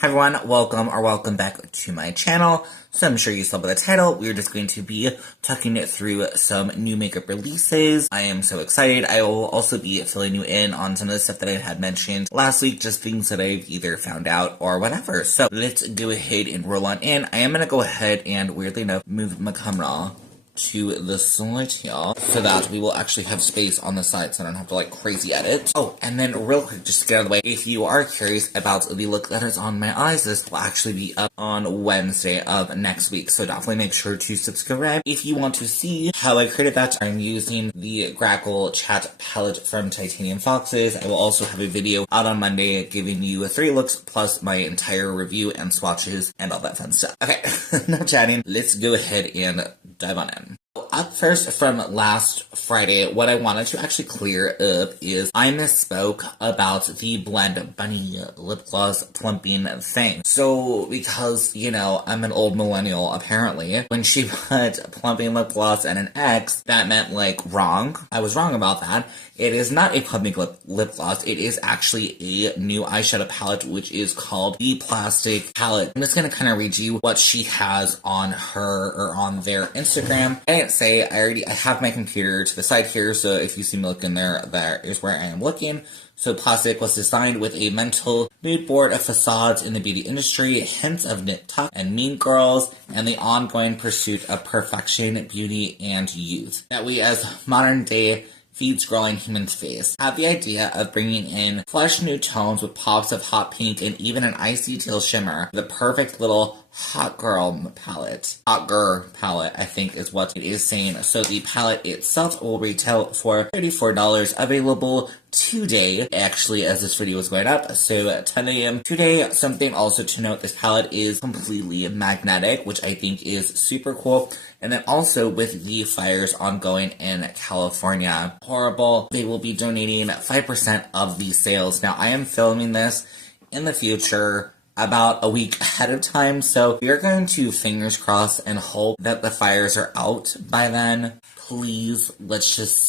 Hi everyone, welcome back to my channel. So I'm sure you saw by the title, we're just going to be talking through some new makeup releases. I am so excited. I will also be filling you in on some of the stuff that I had mentioned last week, just things that I've either found out or whatever. So let's go ahead and roll on in. I am going to go ahead and, weirdly enough, move my camera to the side here so that we will actually have space on the side so I don't have to like crazy edit. Oh, and then real quick, just to get out of the way, if you are curious about the look that is on my eyes, this will actually be up on Wednesday of next week, so definitely make sure to subscribe. If you want to see how I created that, I'm using the Grackle Chat palette from Titanium Foxes. I will also have a video out on Monday giving you 3 looks plus my entire review and swatches and all that fun stuff. Okay, no chatting, let's go ahead and dive on in. Up first from last Friday, what I wanted to actually clear up is I misspoke about the Blend Bunny lip gloss plumping thing. So, because, you know, I'm an old millennial, apparently, when she put plumping lip gloss and an X, that meant, like, wrong. I was wrong about that. It is not a plumping lip gloss. It is actually a new eyeshadow palette, which is called the Plastic Palette. I'm just gonna kind of read you what she has on her, or on their Instagram. I didn't say, I have my computer to the side here, so if you see me looking there, that is where I am looking. So Plastic was designed with a mental mood board of facades in the beauty industry, hints of Knit Tuck and Mean Girls, and the ongoing pursuit of perfection, beauty, and youth that we as modern day feed-scrolling humans face. Have the idea of bringing in fresh new tones with pops of hot pink and even an icy teal shimmer. The perfect little hot girl palette. Hot girl palette, I think is what it is saying. So the palette itself will retail for $34, available today, actually, as this video is going up, so at 10 a.m. today. Something also to note, this palette is completely magnetic, which I think is super cool. And then also with the fires ongoing in California, horrible, they will be donating 5% of the sales. Now, I am filming this in the future, about a week ahead of time, so we are going to fingers crossed and hope that the fires are out by then. Please, let's just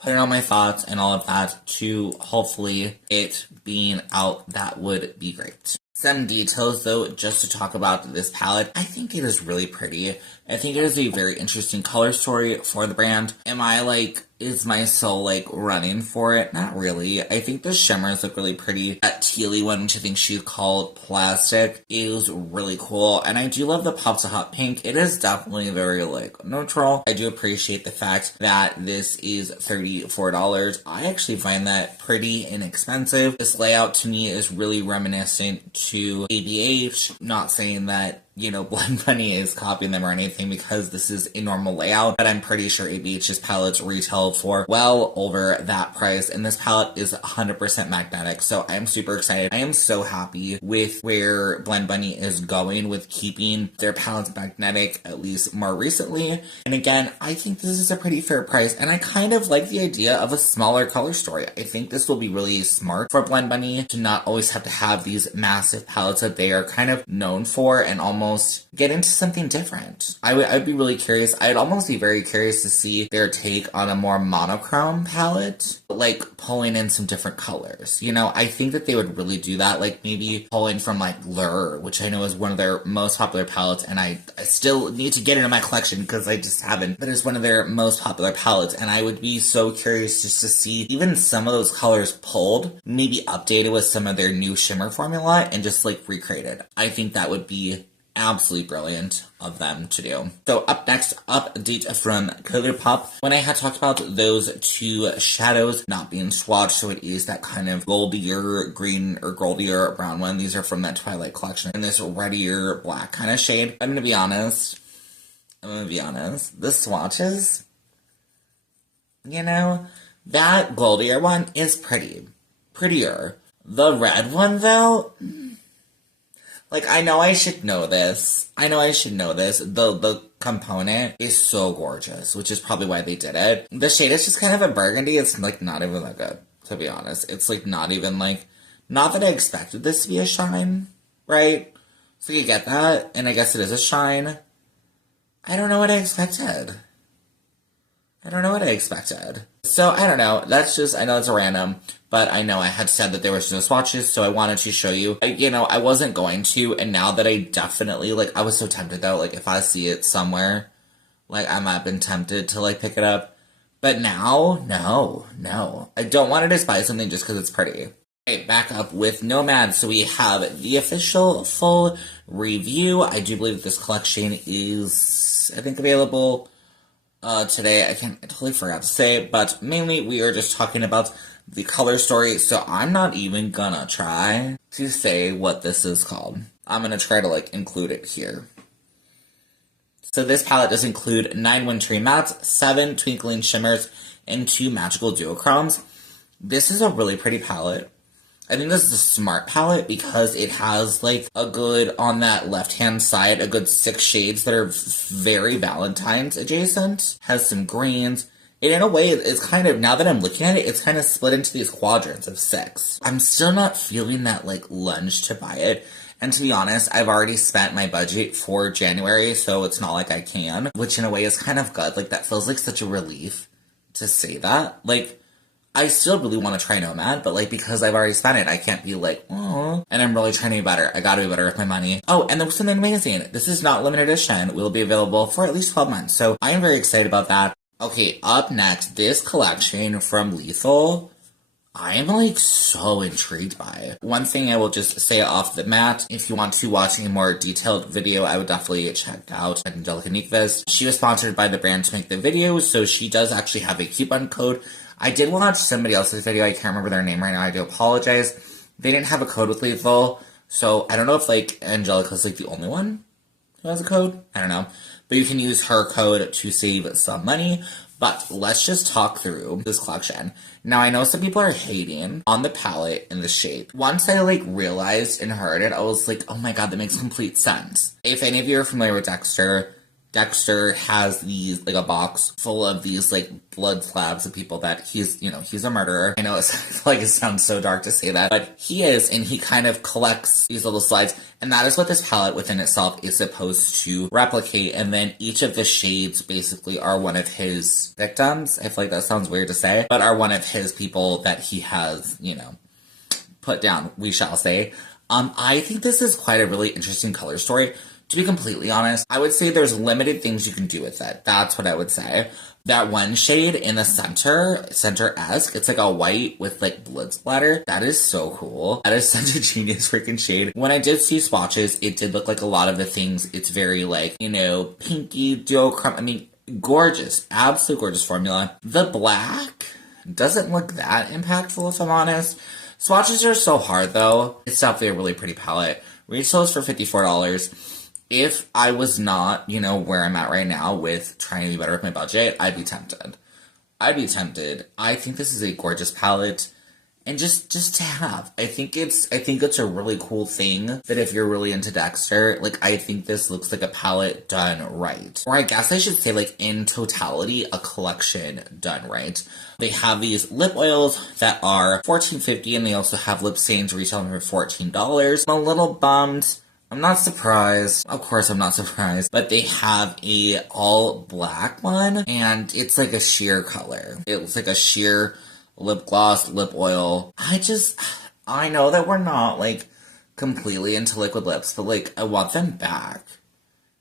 put it on my thoughts and all of that to hopefully it being out. That would be great. Some details, though, just to talk about this palette. I think it is really pretty. I think it is a very interesting color story for the brand. Is my soul, running for it? Not really. I think the shimmers look really pretty. That tealy one, which I think she called Plastic, is really cool. And I do love the pops of hot pink. It is definitely very, neutral. I do appreciate the fact that this is $34. I actually find that pretty inexpensive. This layout, to me, is really reminiscent to ABH. Not saying that, Blend Bunny is copying them or anything, because this is a normal layout, but I'm pretty sure ABH's palettes retail for well over that price, and this palette is 100% magnetic, so I am super excited. I am so happy with where Blend Bunny is going with keeping their palettes magnetic, at least more recently, and again, I think this is a pretty fair price, and I kind of like the idea of a smaller color story. I think this will be really smart for Blend Bunny to not always have to have these massive palettes that they are kind of known for, and almost get into something different. I'd be really curious. I'd almost be very curious to see their take on a more monochrome palette, pulling in some different colors. I think that they would really do that, maybe pulling from Lure, which I know is one of their most popular palettes, and I still need to get it in my collection because I just haven't, but it's one of their most popular palettes, and I would be so curious just to see even some of those colors pulled, maybe updated with some of their new shimmer formula, and just recreated. I think that would be absolutely brilliant of them to do. So up next, update from ColourPop. When I had talked about those 2 shadows not being swatched, so it is that kind of goldier green or goldier brown one. These are from that Twilight collection, and this reddier black kind of shade. I'm gonna be honest. The swatches, that goldier one is prettier. The red one, though, I know I should know this. The component is so gorgeous, which is probably why they did it. The shade is just kind of a burgundy. It's, not even that good, to be honest. It's, not even, not that I expected this to be a shine, right? So you get that, and I guess it is a shine. I don't know what I expected. I don't know what I expected. So, I don't know. That's just, I know it's random, but I know I had said that there was no swatches, so I wanted to show you. I wasn't going to, and now that I definitely, I was so tempted though, if I see it somewhere, I might have been tempted to, pick it up. But now, no. I don't want to just buy something just because it's pretty. Okay, back up with Nomad. So we have the official full review. I do believe this collection is, I think, available today. I totally forgot to say, but mainly we are just talking about the color story, so I'm not even gonna try to say what this is called. I'm gonna try to, include it here. So this palette does include 9 wintry mattes, 7 twinkling shimmers, and 2 magical duochromes. This is a really pretty palette. I think this is a smart palette because it has, a good, on that left-hand side, a good 6 shades that are very Valentine's adjacent. Has some greens. And in a way, it's kind of, now that I'm looking at it, it's kind of split into these quadrants of 6. I'm still not feeling that, lunge to buy it. And to be honest, I've already spent my budget for January, so it's not like I can. Which in a way is kind of good. That feels like such a relief to say that. I still really want to try Nomad, but because I've already spent it, I can't be oh. And I'm really trying to be better. I gotta be better with my money. Oh, and there was something amazing. This is not limited edition. It will be available for at least 12 months. So I am very excited about that. Okay, up next, this collection from Lethal. I am so intrigued by it. One thing I will just say off the mat, if you want to watch a more detailed video, I would definitely check out Angelica Nyqvist. She was sponsored by the brand to make the video, so she does actually have a coupon code. I did watch somebody else's video, I can't remember their name right now, I do apologize. They didn't have a code with Lethal, so I don't know if Angelica's the only one who has a code, I don't know. But you can use her code to save some money. But let's just talk through this collection. Now, I know some people are hating on the palette and the shape. Once I, realized and heard it, I was oh my god, that makes complete sense. If any of you are familiar with Dexter, Dexter has these, a box full of these, blood slabs of people that he's a murderer. I know it sounds so dark to say that, but he is, and he kind of collects these little slides, and that is what this palette within itself is supposed to replicate, and then each of the shades basically are one of his victims. I feel that sounds weird to say, but are one of his people that he has, put down, we shall say. I think this is quite a really interesting color story. To be completely honest, I would say there's limited things you can do with it. That's what I would say. That one shade in the center-esque, it's a white with blood splatter. That is so cool. That is such a genius freaking shade. When I did see swatches, it did look like a lot of the things. It's very pinky, duochrome. I mean, gorgeous. Absolute gorgeous formula. The black doesn't look that impactful, if I'm honest. Swatches are so hard, though. It's definitely a really pretty palette. Retails for $54. If I was not, where I'm at right now with trying to be better with my budget, I'd be tempted. I think this is a gorgeous palette. And just to have. I think it's a really cool thing that if you're really into Dexter, I think this looks like a palette done right. Or I guess I should say, in totality, a collection done right. They have these lip oils that are $14.50, and they also have lip stains retailing for $14. I'm a little bummed. I'm not surprised. Of course I'm not surprised. But they have a all black one, and it's a sheer color. It looks like a sheer lip gloss, lip oil. I know that we're not, completely into liquid lips, but, I want them back.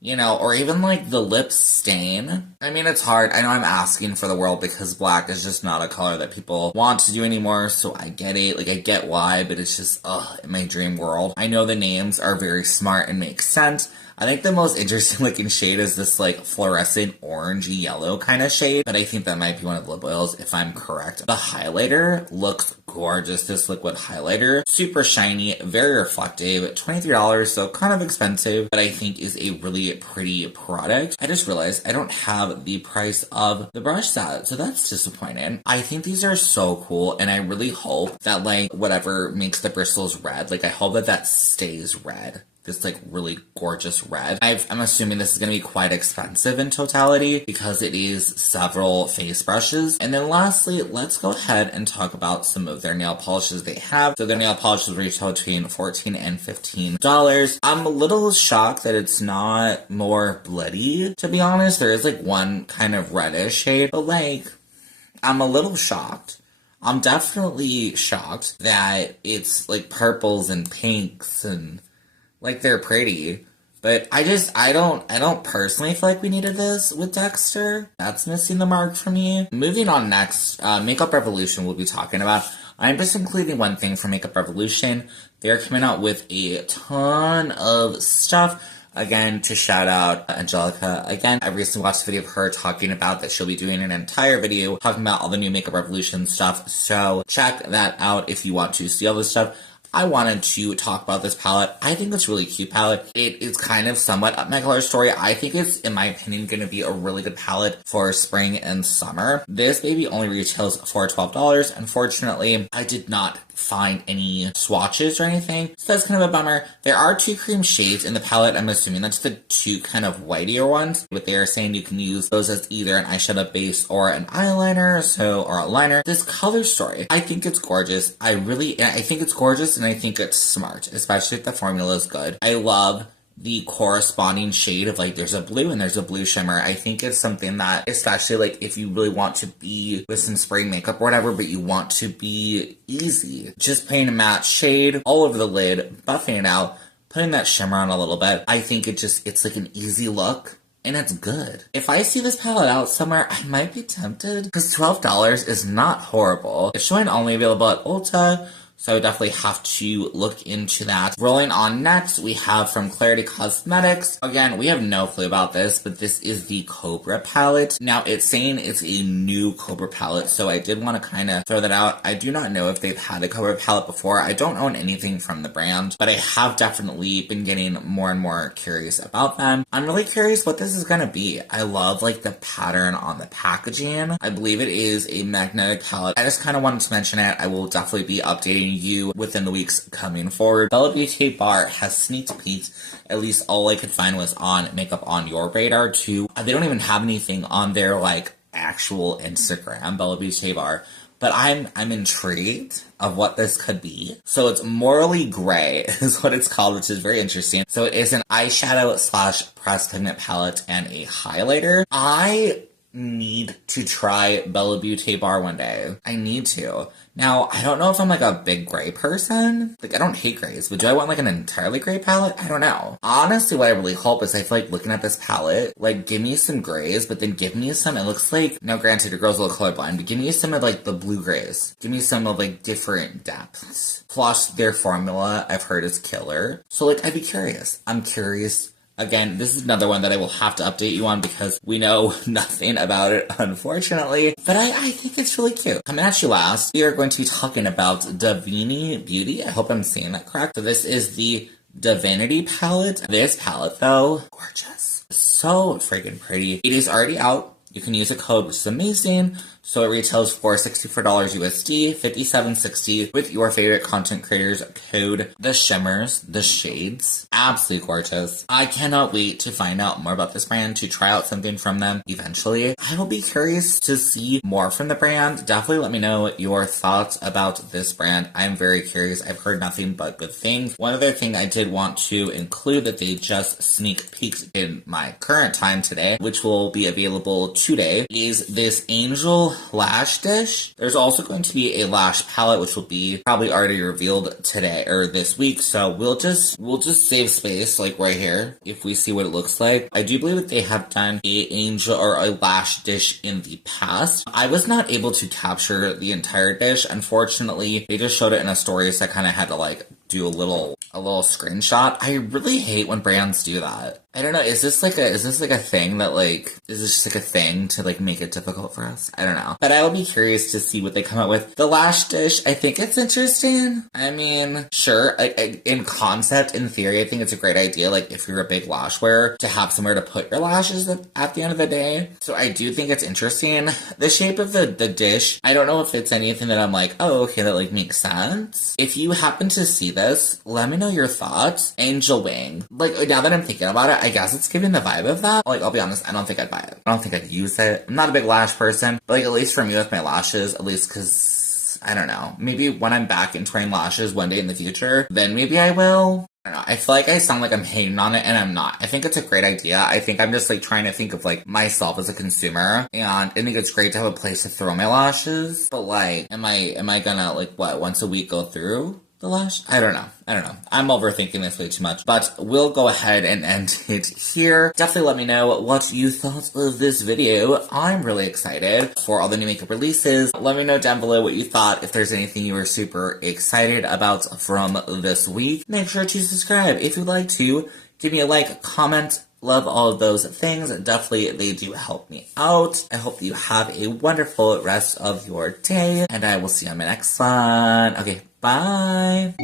Or even, the lip stain. I mean, it's hard. I know I'm asking for the world because black is just not a color that people want to do anymore, so I get it. I get why, but it's just, in my dream world. I know the names are very smart and make sense. I think the most interesting looking shade is this fluorescent orangey yellow kind of shade, but I think that might be one of the lip oils if I'm correct. The highlighter looks gorgeous. This liquid highlighter, super shiny, very reflective, $23, so kind of expensive, but I think is a really pretty product. I just realized I don't have the price of the brush set, so that's disappointing. I think these are so cool, and I really hope that whatever makes the bristles red, I hope that stays red. this like really gorgeous red. I'm assuming this is going to be quite expensive in totality because it is several face brushes. And then lastly, let's go ahead and talk about some of their nail polishes they have. So their nail polishes retail between $14 and $15. I'm a little shocked that it's not more bloody, to be honest. There is like one kind of reddish shade, but like, I'm a little shocked. I'm definitely shocked that it's like purples and pinks and like they're pretty. But I don't personally feel like we needed this with Dexter. That's missing the mark for me. Moving on next, Makeup Revolution we'll be talking about. I'm just including one thing for Makeup Revolution. They're coming out with a ton of stuff. Again, to shout out Angelica. Again, I recently watched a video of her talking about that she'll be doing an entire video talking about all the new Makeup Revolution stuff. So check that out if you want to see all this stuff. I wanted to talk about this palette. I think it's a really cute palette. It is kind of somewhat up my color story. I think it's, in my opinion, going to be a really good palette for spring and summer. This baby only retails for $12. Unfortunately, I did not find any swatches or anything, so that's kind of a bummer. There are 2 cream shades in the palette. I'm assuming that's the 2 kind of whitier ones, but they are saying you can use those as either an eyeshadow base or an eyeliner, or a liner. This color story, I think it's gorgeous. I think it's gorgeous, and I think it's smart, especially if the formula is good. I love the corresponding shade of like there's a blue and there's a blue shimmer. I think it's something that, especially like if you really want to be with some spring makeup or whatever, but you want to be easy, just playing a matte shade all over the lid, buffing it out, putting that shimmer on a little bit. I think it's like an easy look. And it's good. If I see this palette out somewhere, I might be tempted because $12 is not horrible. It's showing only available at Ulta, so I would definitely have to look into that. Rolling on next, we have from Clarity Cosmetics. Again, we have no clue about this, but this is the Cobra palette. Now, it's saying it's a new Cobra palette, so I did want to kind of throw that out. I do not know if they've had a Cobra palette before. I don't own anything from the brand, but I have definitely been getting more and more curious about them. I'm really curious what this is going to be. I love like the pattern on the packaging. I believe it is a magnetic palette. I just kind of wanted to mention it. I will definitely be updating you within the weeks coming forward. Bella Beauty Bar has sneak peeked. At least all I could find was on Makeup on Your Radar too. They don't even have anything on their like actual Instagram, Bella Beauty Bar. But I'm intrigued of what this could be. So it's Morally Grey is what it's called, which is very interesting. So it is an eyeshadow / pressed pigment palette and a highlighter. I need to try Bella Beauty Bar one day. I need to. Now, I don't know if I'm like a big gray person. Like, I don't hate grays, but do I want like an entirely gray palette? I don't know. Honestly, what I really hope is I feel like looking at this palette, like give me some grays, but then give me some, it looks like, now granted your girl's a little colorblind, but give me some of like the blue grays. Give me some of like different depths. Plus, their formula I've heard is killer. So like, I'd be curious. I'm curious. Again, this is another one that I will have to update you on because we know nothing about it, unfortunately. But I think it's really cute. Coming at you last, we are going to be talking about Davini Beauty. I hope I'm saying that correct. So this is the Divinity palette. This palette, though, gorgeous. So freaking pretty. It is already out. You can use a code, which is amazing. So it retails for $64 USD, $57.60 with your favorite content creators code, The Shimmers, The Shades. Absolutely gorgeous. I cannot wait to find out more about this brand, to try out something from them eventually. I will be curious to see more from the brand. Definitely let me know your thoughts about this brand. I'm very curious. I've heard nothing but good things. One other thing I did want to include that they just sneak peeked in my current time today, which will be available today, is this Angel lash dish. There's also going to be a lash palette, which will be probably already revealed today or this week. So we'll just save space like right here if we see what it looks like. I do believe that they have done a angel or a lash dish in the past. I was not able to capture the entire dish. Unfortunately, they just showed it in a story, so I kind of had to like do a little screenshot. I really hate when brands do that. I don't know, is this like a thing that like, is this just like a thing to like make it difficult for us? I don't know. But I will be curious to see what they come up with. The lash dish, I think it's interesting. I mean, sure, in concept, in theory, I think it's a great idea, like if you're a big lash wearer, to have somewhere to put your lashes at the end of the day. So I do think it's interesting. The shape of the dish, I don't know if it's anything that I'm like, oh, okay, that like makes sense. If you happen to see this, let me know your thoughts. Angel wing. Like, now that I'm thinking about it, I guess it's giving the vibe of that. Like, I'll be honest, I don't think I'd buy it. I don't think I'd use it. I'm not a big lash person, but like, at least for me with my lashes, at least because, I don't know, maybe when I'm back into wearing lashes one day in the future, then maybe I will. I don't know. I feel like I sound like I'm hating on it, and I'm not. I think it's a great idea. I think I'm just like trying to think of like myself as a consumer, and I think it's great to have a place to throw my lashes. But like, am I gonna like what, once a week go through the lash? I don't know. I'm overthinking this way too much, but we'll go ahead and end it here. Definitely let me know what you thought of this video. I'm really excited for all the new makeup releases. Let me know down below what you thought. If there's anything you were super excited about from this week, make sure to subscribe if you'd like to. Give me a like, comment, love all of those things. Definitely, they do help me out. I hope you have a wonderful rest of your day, and I will see you on my next one. Okay, bye!